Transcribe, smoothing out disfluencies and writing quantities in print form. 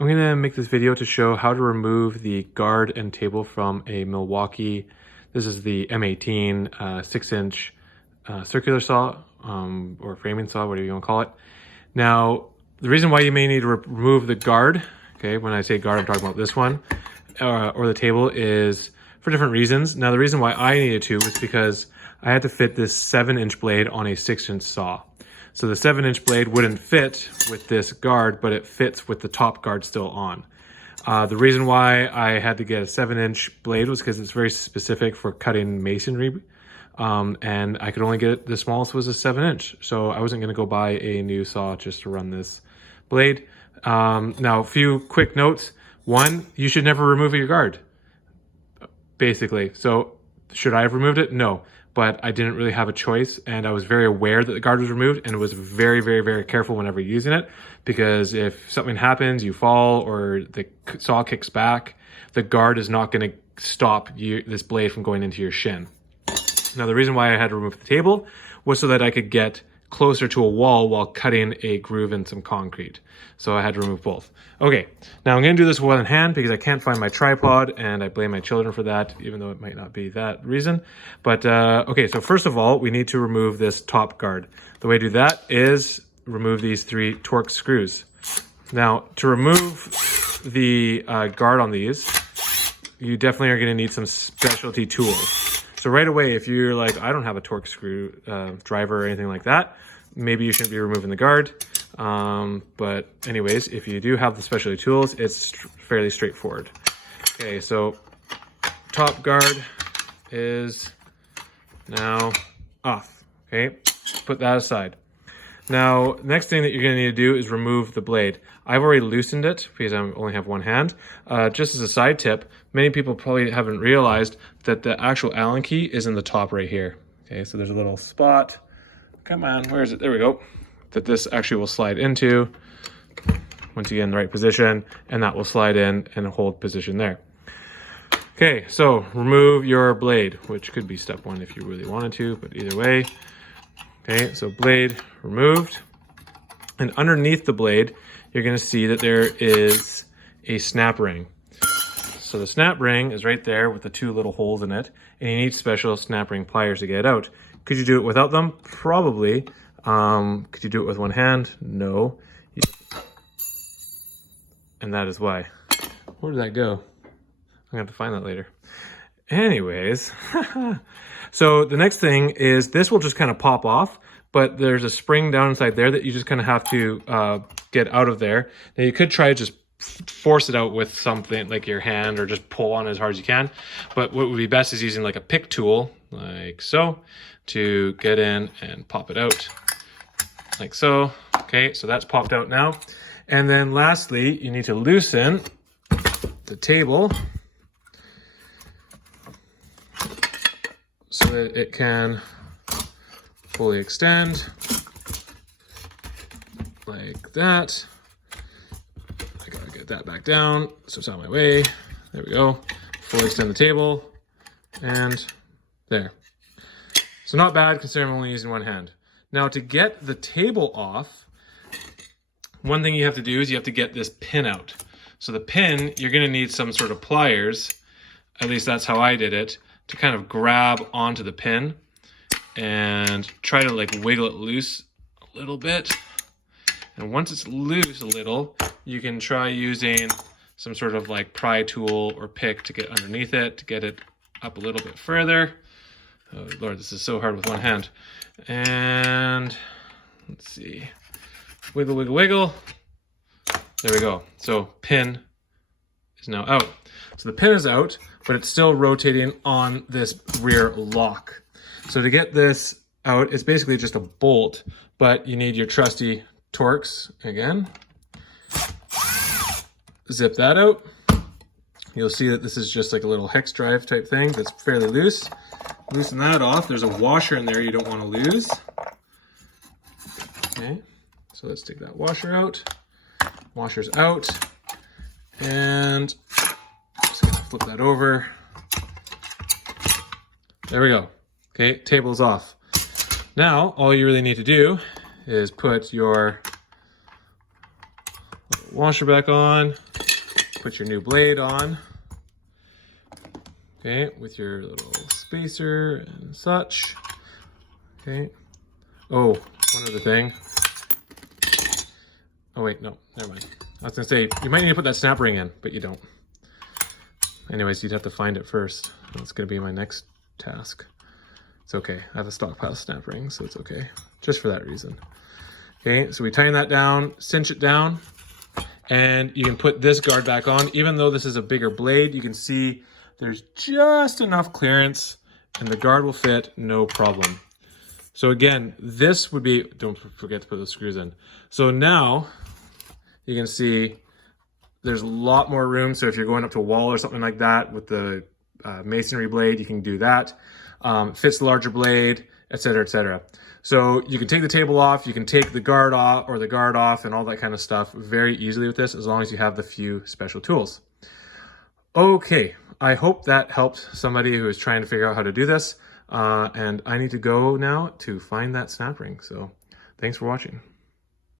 I'm going to make this video to show how to remove the guard and table from a Milwaukee. This is the M18 6-inch circular saw or framing saw, whatever you want to call it. Now, the reason why you may need to remove the guard, okay, when I say guard, I'm talking about this one, or the table, is for different reasons. Now, the reason why I needed to was because I had to fit this 7-inch blade on a 6-inch saw. So the 7-inch blade wouldn't fit with this guard, but it fits with the top guard still on. The reason why I had to get a 7-inch blade was because it's very specific for cutting masonry. And I could only get, the smallest was a 7-inch. So I wasn't gonna go buy a new saw just to run this blade. Now, a few quick notes. One, you should never remove your guard, basically. So should I have removed it? No. But I didn't really have a choice, and I was very aware that the guard was removed and was very, very, very careful whenever using it, because if something happens, you fall or the saw kicks back, the guard is not going to stop this blade from going into your shin. Now, the reason why I had to remove the table was so that I could get closer to a wall while cutting a groove in some concrete. So I had to remove both. Okay, now I'm gonna do this with one hand because I can't find my tripod, and I blame my children for that, even though it might not be that reason. But okay, so first of all, we need to remove this top guard. The way to do that is remove these 3 Torx screws. Now, to remove the guard on these, you definitely are gonna need some specialty tools. So right away, if you're like, I don't have a Torx screw driver or anything like that, maybe you shouldn't be removing the guard. But anyways, if you do have the specialty tools, it's fairly straightforward. Okay, so top guard is now off. Okay, put that aside. Now, next thing that you're gonna need to do is remove the blade. I've already loosened it because I only have one hand. Just as a side tip, many people probably haven't realized that the actual Allen key is in the top right here. Okay, so there's a little spot. Come on, where is it? There we go. That this actually will slide into once you get in the right position, and that will slide in and hold position there. Okay, so remove your blade, which could be step 1 if you really wanted to, but either way. Okay, so blade removed. And underneath the blade, you're gonna see that there is a snap ring. So the snap ring is right there with the 2 little holes in it, and you need special snap ring pliers to get it out. Could you do it without them? Probably. Could you do it with one hand? No. And that is why. Where did that go? I'm gonna have to find that later. Anyways, so the next thing is this will just kind of pop off, but there's a spring down inside there that you just kind of have to get out of there. Now you could try to just force it out with something like your hand, or just pull on as hard as you can. But what would be best is using like a pick tool, like so, to get in and pop it out, like so. Okay, so that's popped out now. And then lastly, you need to loosen the table so that it can fully extend, like that. I gotta get that back down so it's out of my way. There we go. Fully extend the table, and there. So not bad considering I'm only using one hand. Now, to get the table off, one thing you have to do is you have to get this pin out. So the pin, you're gonna need some sort of pliers, at least that's how I did it, to kind of grab onto the pin and try to like wiggle it loose a little bit. And once it's loose a little, you can try using some sort of like pry tool or pick to get underneath it, to get it up a little bit further. Oh Lord, this is so hard with one hand. And let's see, wiggle, wiggle, wiggle. There we go. So pin is now out. So the pin is out, but it's still rotating on this rear lock. So to get this out, it's basically just a bolt, but you need your trusty Torx again. Zip that out. You'll see that this is just like a little hex drive type thing that's fairly loose. Loosen that off. There's a washer in there you don't want to lose. Okay, so let's take that washer out. Washer's out. And just gonna flip that over. There we go. Okay, table's off. Now, all you really need to do is put your washer back on, put your new blade on. Okay, with your little spacer and such. Okay. Oh, one other thing. Oh wait, no, never mind. I was gonna say, you might need to put that snap ring in, but you don't. Anyways, you'd have to find it first. That's gonna be my next task. It's okay, I have a stockpile snap ring, so it's okay. Just for that reason. Okay, so we tighten that down, cinch it down, and you can put this guard back on. Even though this is a bigger blade, you can see there's just enough clearance and the guard will fit, no problem. So again, this would be, don't forget to put those screws in. So now you can see there's a lot more room. So if you're going up to a wall or something like that with the masonry blade, you can do that. Fits the larger blade, etc., etc. So you can take the table off, you can take the guard off or the guard off and all that kind of stuff very easily with this, as long as you have the few special tools. Okay, I hope that helped somebody who is trying to figure out how to do this. And I need to go now to find that snap ring. So thanks for watching.